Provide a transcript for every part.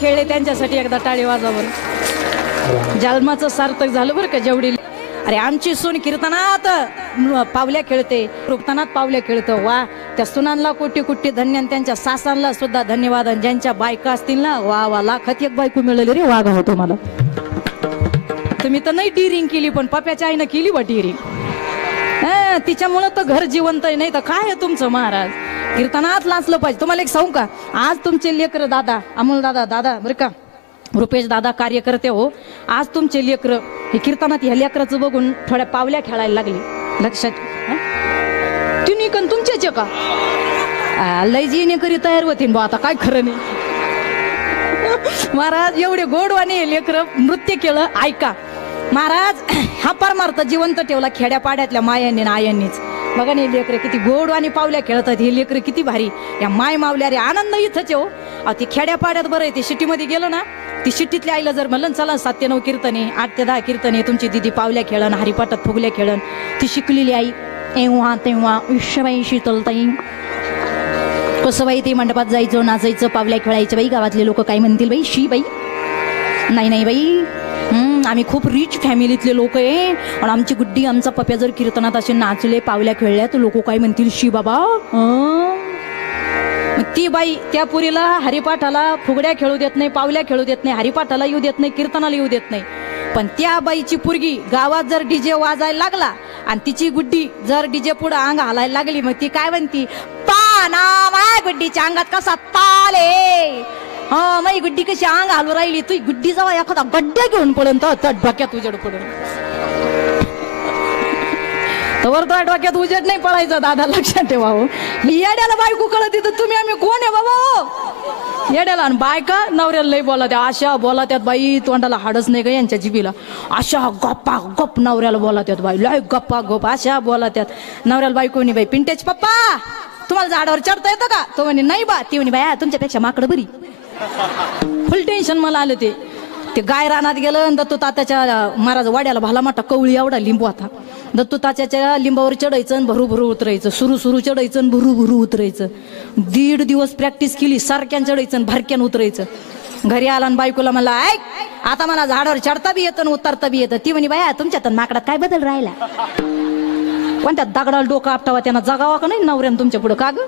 खेळले त्यांच्यासाठी एकदा टाळी वाजवा. जन्माचं सार्थक झालं बरं का जेवढी. अरे आमची सून कीर्तनात पावल्या खेळते, कीर्तनात पावल्या खेळतं. वा, त्या सुनांना कोटी कोटी धन्य, त्यांच्या सासांना सुद्धा धन्यवाद. ज्यांच्या बायका असतील ना, वा वा, लाखात एक बायको मिळाली रे. वागा होतो मला. तुम्ही तर नाही डिरिंग केली, पण पप्याच्या आईनं केली बा डिरिंग. तिच्यामुळं तर घर जिवंत आहे. नाही तर काय आहे तुमचं महाराज. कीर्तनात लाचलं पाहिजे. तुम्हाला एक सांगू का, आज तुमचे लेकर दादा, अमोल दादा, दादा बरं का, रुपेश दादा कार्यकर्ते हो, आज तुमचे लेकर हे कीर्तनात ह्या लेकराचं बघून थोड्या पावल्या खेळायला लागले. लक्षात तुम्ही कन तुमच्याच का लय जीने करी तयार होती बा. आता काय खरं नाही महाराज. एवढे गोडवाने लेकर नृत्य केलं. ऐका महाराज, हा परमार्थ जिवंत ठेवला खेड्यापाड्यातल्या मायांनी ना आयांनीच. बघा नाही लेकरं किती गोड आणि पावल्या खेळतात. हे लेकरं किती भारी. या माय मावल्या रे आनंद इथंच हो. ती खेड्यापाड्यात बरं आहे. ते शिट्टीमध्ये गेलं ना, ती शिट्टीतल्या आईला जर म्हणलं चला 7 ते 9 कीर्तने, 8 ते 10 कीर्तने, तुमची दिदी पावल्या खेळण, हरिपाठात फुगल्या खेळण, ती शिकलेली आई एव्हा तेव्हा विश्वबाई शीतलताई कसं बाई ते मंडपात जायचं, नाचायचं, पावल्या खेळायचं. बाई गावातले लोक काय म्हणतील बाई, शी बाई. नाही नाही बाई, आम्ही खूप रिच फॅमिलीतले लोक आहे आणि आमची गुड्डी आमचा पप्या जर कीर्तनात असे नाचले, पावल्या खेळल्या तर लोक काय म्हणतील, शी बाबा. ती बाई त्या पुरीला हरिपाठाला फुगड्या खेळू देत नाही, पावल्या खेळू देत नाही, हरिपाठाला येऊ देत नाही, कीर्तनाला येऊ देत नाही. पण त्या बाईची पुरगी गावात जर डीजे वाजायला लागला आणि तिची गुड्डी जर डीजे पुढे अंग हालायला लागली, मग ती काय म्हणती, पाना माय गुड्डीच्या अंगात कसा ताल आहे. हा, माई गुड्डी कशी अंग हालू राहिली. तू गुड्डी जावा एखादा गड्ड्या घेऊन पडून तर डोक्यात उजेड पडून. तर तो डोक्यात उजेड नाही पडायचा दादा, लक्षात ठेवा. हो, येड्याला बायको कळत तर तुम्ही आम्ही कोण आहे बाबा. येड्याला आणि बायका नवऱ्याला लई बोला त्या, अशा बोला त्यात बाई तोंडाला हाडच नाही का यांच्या जिबीला. अशा गप्पा गप नवऱ्याला बोला त्यात बाई, लय गप्पा गप अशा बोला त्यात नवऱ्याला. बायकोनी बाई, पिंटेच पप्पा तुम्हाला झाडावर चढता येतं का. तो म्हणे नाही बा. ती म्हणे बाया तुमच्यापेक्षा माकडं बरी. फुल टेन्शन मला आलं. ते गाय रानात गेलं, दत्तू तात्याच्या महाराज वाड्याला भाला मोठा कवळी एवढा लिंबू होता. दत्तू तात्याच्या लिंबावर चढायचं, भरू भरू उतरायचं, सुरू चढायचं, भरू भरू उतरायचं. 1.5 दिवस प्रॅक्टिस केली. सारख्यान चढायचं, भारक्यान उतरायचं. घरी आला आणि बायकोला मला, ऐक आता मला झाडावर चढता बी येतं, उतरता बी येतं. ती म्हणे बाया तुमच्यात माकडात काय बदल राहिला. कोणत्या दगडाला डोकं आपटावा, त्यांना जगावा का नाही नवऱ्यानं तुमच्या पुढं. का ग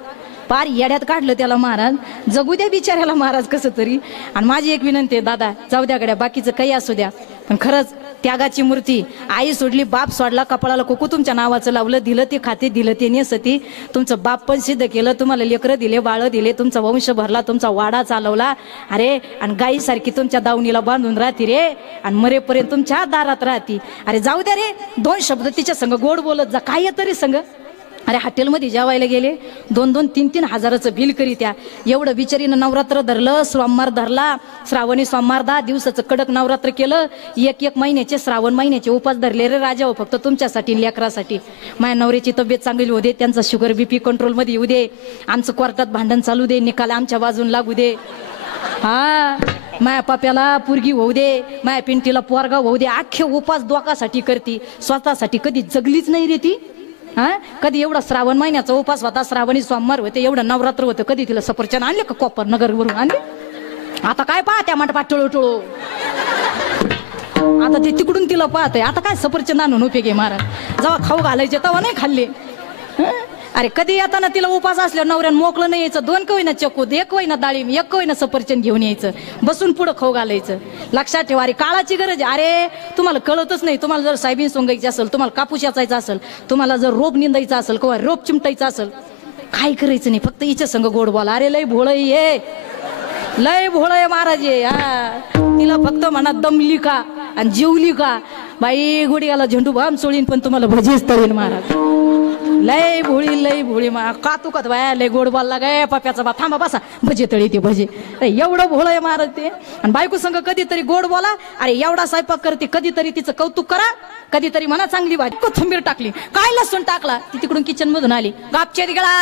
पार येड्यात काढलं त्याला महाराज. जगू द्या बिचाऱ्याला महाराज कसं तरी. आणि माझी एक विनंती आहे दादा, जाऊ द्या गड्या, बाकीचं काही असू द्या, पण खरंच त्यागाची मूर्ती. आई सोडली, बाप सोडला, कपाळाला कुकू तुमच्या नावाचं लावलं, दिलं ते खाते, दिलं ते नेसती. तुमचं बाप पण सिद्ध केलं, तुम्हाला लेकरं दिले, बाळं दिले, तुमचा वंश भरला, तुमचा वाडा चालवला. अरे आणि गाईसारखी तुमच्या दावणीला बांधून राहती रे, आणि मरेपर्यंत तुमच्या दारात राहती. अरे जाऊ द्या रे, 2 शब्द तिच्या संग गोड बोलत जा. काय येतं रे संग. अरे हॉटेलमध्ये जेवायला गेले, 2-2, 3-3 हजाराचं बिल करी. त्या एवढं बिचारीनं नवरात्र धरलं, सोमवार धरला, श्रावणी सोमवार 10 दिवसाचं कडक नवरात्र केलं. 1-1 महिन्याचे श्रावण महिन्याचे उपास धरले रे राजा हो, फक्त तुमच्यासाठी, लेकरासाठी. माझ्या नवऱ्याची तब्येत चांगली होऊ दे, त्यांचा शुगर BP कंट्रोलमध्ये येऊ दे, आमचं कोर्टात भांडण चालू दे, निकाल आमच्या बाजून लागू दे. हा, माया पाप्याला पुरगी होऊ दे, माया पिंटीला पोरगा होऊ दे. अख्खे उपास दोकासाठी करती, स्वतःसाठी कधी जगलीच नाही रे ती. हा, कधी एवढा श्रावण महिन्याचा उपास होता, श्रावणी सोमवार होते, एवढं नवरात्र होतं, कधी तिला सफरचंद आणले का कोपर नगर वरून आणले. आता काय पाहत्या म्हणत टळो टळो. आता ते तिकडून तिला पाहतंय, आता काय सफरचंद आणून उपयोगी महाराज, जेव्हा खाऊ घालायचे तेव्हा नाही खाल्ले. अरे कधी येताना तिला उपास असल्यावर नवऱ्यानं मोकळं नाही यायचं, 2 कवयना चकोत, 1 कवयना डाळिंब, 1 कवयना सफरचंद घेऊन यायचं, बसून पुढं खाऊ घालायचं. लक्षात ठेवा, अरे काळाची गरज आहे. अरे तुम्हाला कळतच नाही, तुम्हाला जर सोयाबीन सोंगायची असेल, तुम्हाला कापूस याचायचा असेल, तुम्हाला जर रोप निंदायचा असेल किंवा रोप चिमटायचा असेल, काय करायचं नाही, फक्त हिच्या संग गोड बोला. अरे लय भोळ ये, लय भोळ आहे महाराज ये. तिला फक्त म्हणा दमली का आणि जेवली का, बाई गुडियाला झेंडू बाम सोडीन पण तुम्हाला भजीच तळीन महाराज. लय भोळी का तू कत बाया लय गोड बोलला गे पप्याचा बा, थांबा बसा भजे तळी ते भजे. एवढं भोळ आहे महाराज ते. आणि बायको संग कधीतरी गोड बोला. अरे एवढा स्वयंपाक करते, कधीतरी तिचं कौतुक करा, कधीतरी म्हणा चांगली भाजी, कोथिंबीर टाकली, काय लसूण टाकला, ती तिकडून किचन मधून आली, गापचे तिकडा.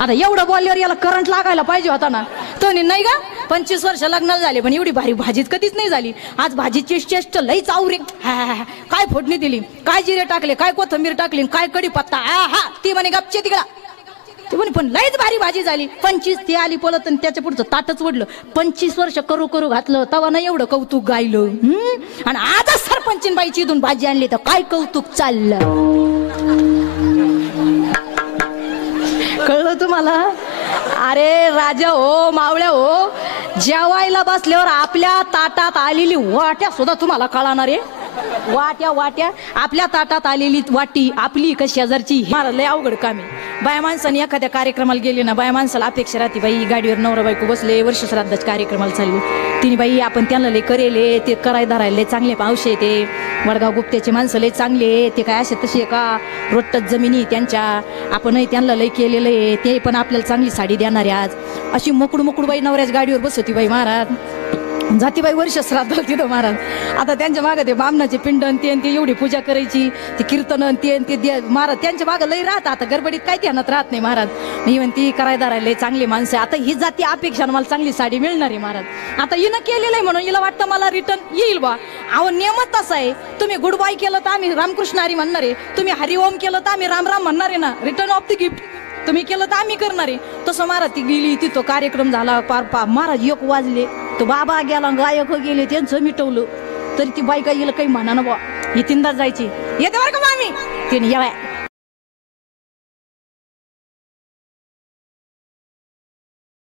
आता एवढं बोलल्यावर याला करंट लागायला पाहिजे होता ना. तो नाही का 25 वर्ष लग्नाला झाले पण एवढी भारी भाजीत कधीच नाही झाली. आज भाजीची टेस्ट लईच आवरे, काय फोडणी दिली, काय जिरे टाकले, काय कोथिंबीर टाकली, काय कढीपत्ता, ती म्हणे गपचे तिकडा. ती म्हणे पण लईच भारी भाजी झाली. 25 ती आली पळत आणि त्याच्या पुढचं ताटच वडलं. 25 वर्ष करू करू घातलं तवा नाही एवढं कौतुक गायलं. आणि आजच सरपंचीन बाईची इथून भाजी आणली तर काय कौतुक चाललं. कळलं तुम्हाला. अरे राजा हो, मावळ्या हो, जेवायला बसल्यावर आपल्या ताटात आलेली वाट्या सुद्धा तुम्हाला कळणार आहे. वाट्या आपल्या ताटात आलेली वाटी आपली का शेजारची, मला लय अवघड काम आहे. बाया माणसाने एखाद्या कार्यक्रमाला गेले ना, बाया माणसाला अपेक्षा राहते, बाई गाडीवर नवरा बायको बसले, वर्ष श्राद्धाच्या कार्यक्रमाला चालू, तिने बाई आपण त्यांना लय करेले, ते कराय धरायला चांगले पावशे, ते वडगाव गुप्त्याचे माणसं लय चांगले, ते काय असे तसे का रोटत जमिनी त्यांच्या, आपणही त्यांना लय केलेलं आहे, ते पण आपल्याला चांगली साडी देणार आहे. आज अशी मोकळू बाई नवऱ्याच गाडीवर बसवती बाई महाराज, जातीबाई वर्ष श्राद्ध तिथं महाराज. आता त्यांच्या मागे ते बामणाचे पिंडन ते एवढी पूजा करायची, ते कीर्तन ते महाराज त्यांच्या मागे लई राहत. आता गडबडीत काय ध्यानात राहत नाही महाराज. मी म्हणते करायदार राहिले चांगली माणसं. आता ही जाती अपेक्षा मला चांगली साडी मिळणार आहे महाराज. आता हिनं केलेलं आहे म्हणून हिला वाटतं मला रिटर्न येईल बा. अहो नियमच तसा आहे, तुम्ही गुड बाय केलं तर आम्ही रामकृष्ण हरी म्हणणार आहे, तुम्ही हरिओम केलं तर आम्ही राम राम म्हणणार आहे ना. रिटर्न ऑफ द गिफ्ट तुम्ही केलं तर आम्ही करणार आहे. तसं महाराज ती गेली, तिथं कार्यक्रम झाला पार महाराज 1 वाजले, तो बाबा गेला, गायक गेले, त्यांचं मिटवलं, तरी ती बायका येईल काही म्हणा ना बा. ही 3दा जायची, येते बरं का मामी, तिने